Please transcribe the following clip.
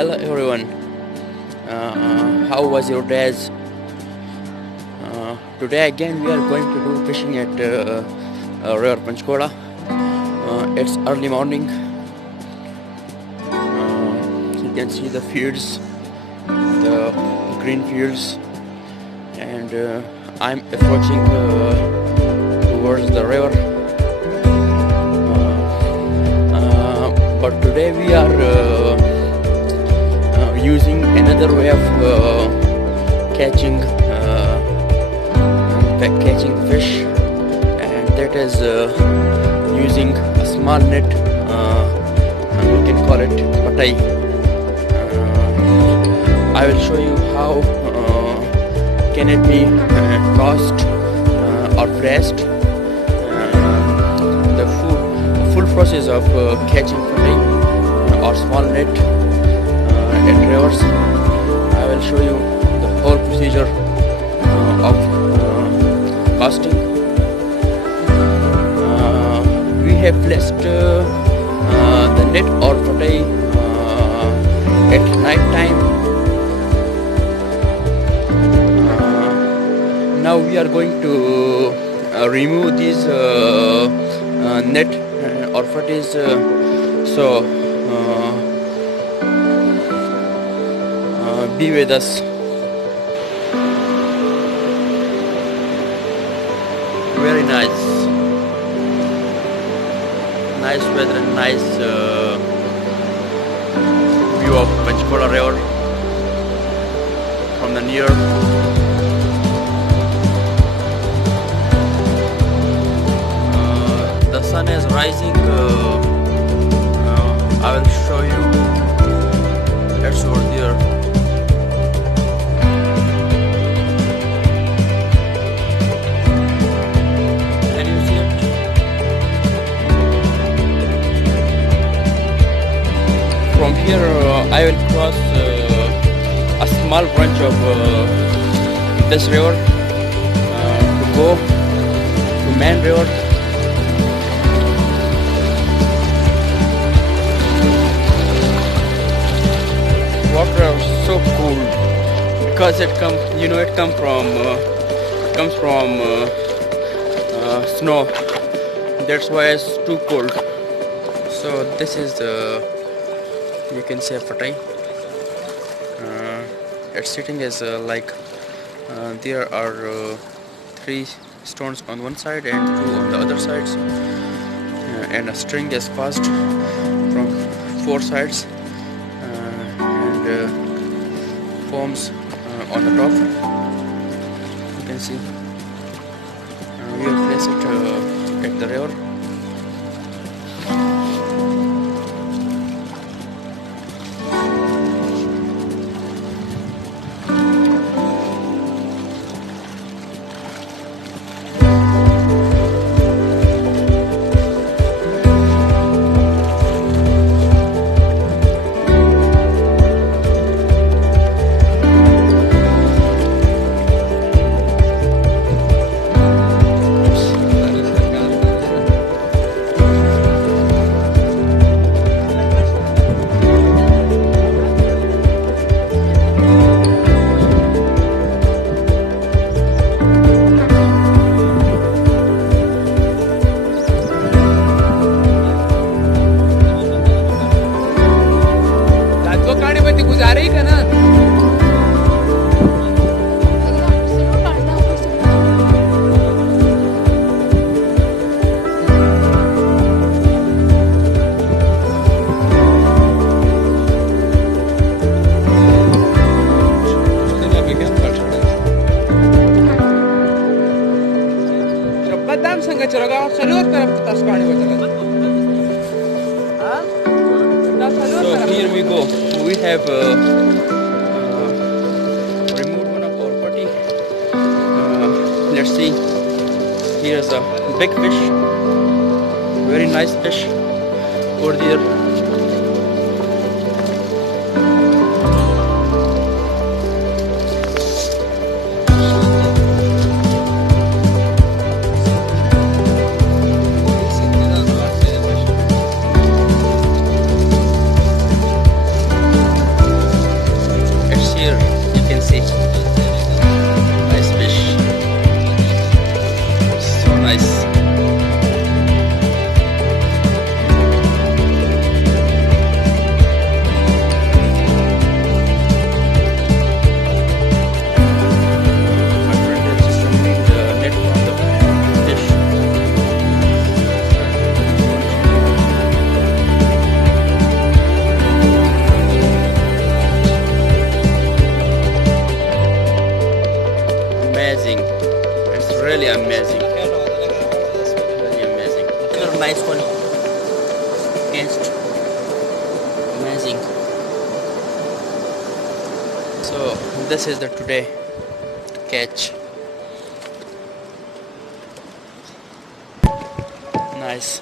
Hello everyone. How was your days? Today again we are going to do fishing at river Panjhkora. It's early morning. You can see the fields, the green fields, and I'm approaching towards the river. But today we are using another way of catching fish, and that is using a small net. We can call it PATTAI. I will show you how can it be tossed or pressed. The full process of catching PATTAI or small net at rivers. I will show you the whole procedure of casting. We have placed the net or PATTAI at night time. Now we are going to remove these net or PATTAI. So be with us. Very nice weather and nice view of Panjhkora river from the near. The sun is rising. I will show you. It's over there. From here I will cross a small branch of this river to go to main river. Water is so cool because it comes from snow. That's why it's too cold. So this is you can say PATTAI. Its sitting is like there are 3 stones on one side and 2 on the other sides, and a string is passed from 4 sides and foams on the top. You can see we will place it at the river. गुजारे का ना बदाम संग चरगा सलूर तरफ तस पानी बचला. So here we go. We have removed one of our PATTAI. Let's see. Here's a big fish. Very nice fish over there. nice. My friend is just removing the net from the fish. Amazing. It's really amazing. Really amazing. You're a nice one. Catched. Amazing. So this is the today catch. Nice.